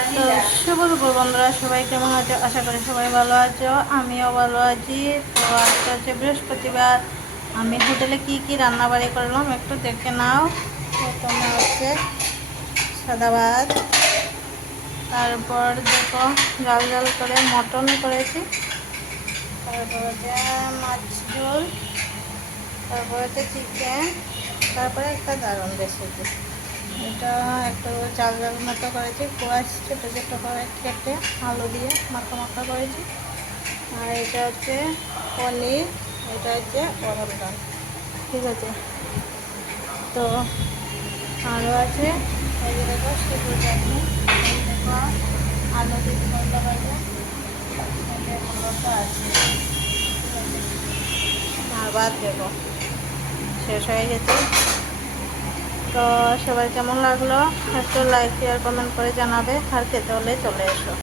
তো শুভ দুপুর বন্ধুরা, সবাই কেমন আছো? আশা করি সবাই ভালো আছো, আমিও ভালো আছি। তো আজকে হচ্ছে বৃহস্পতিবার। আমি হোটেলে কি কি রান্না বাড়ি করলাম একটু দেখে নাও। প্রথমে হচ্ছে সাদা ভাত, তারপর দেখো জাল জাল করে মটন করেছি, তারপর হচ্ছে মাছ ঝোল, তারপর হচ্ছে চিকেন, তারপরে একটা দারুণ রেসিপি। এটা একটু চাল চাল মতো করেছি, কোয়াশ ছোটো ছোটো করে কেটে আলু দিয়ে মাখা মাখা করেছি। আর এটা হচ্ছে পনির, এটা হচ্ছে অরহর ডাল। ঠিক আছে, তো আরও আছে এই যে দেখো শুধু চাটনি, এই দেখো আলু দিয়ে করতে পারবে, আছে। ঠিক আছে, আর ভাত দেবো, শেষ হয়ে গেছে। তো সবাই কেমন লাগলো একটু লাইক শেয়ার কমেন্ট করে জানাবে, আর খেতে হলে চলে এসো।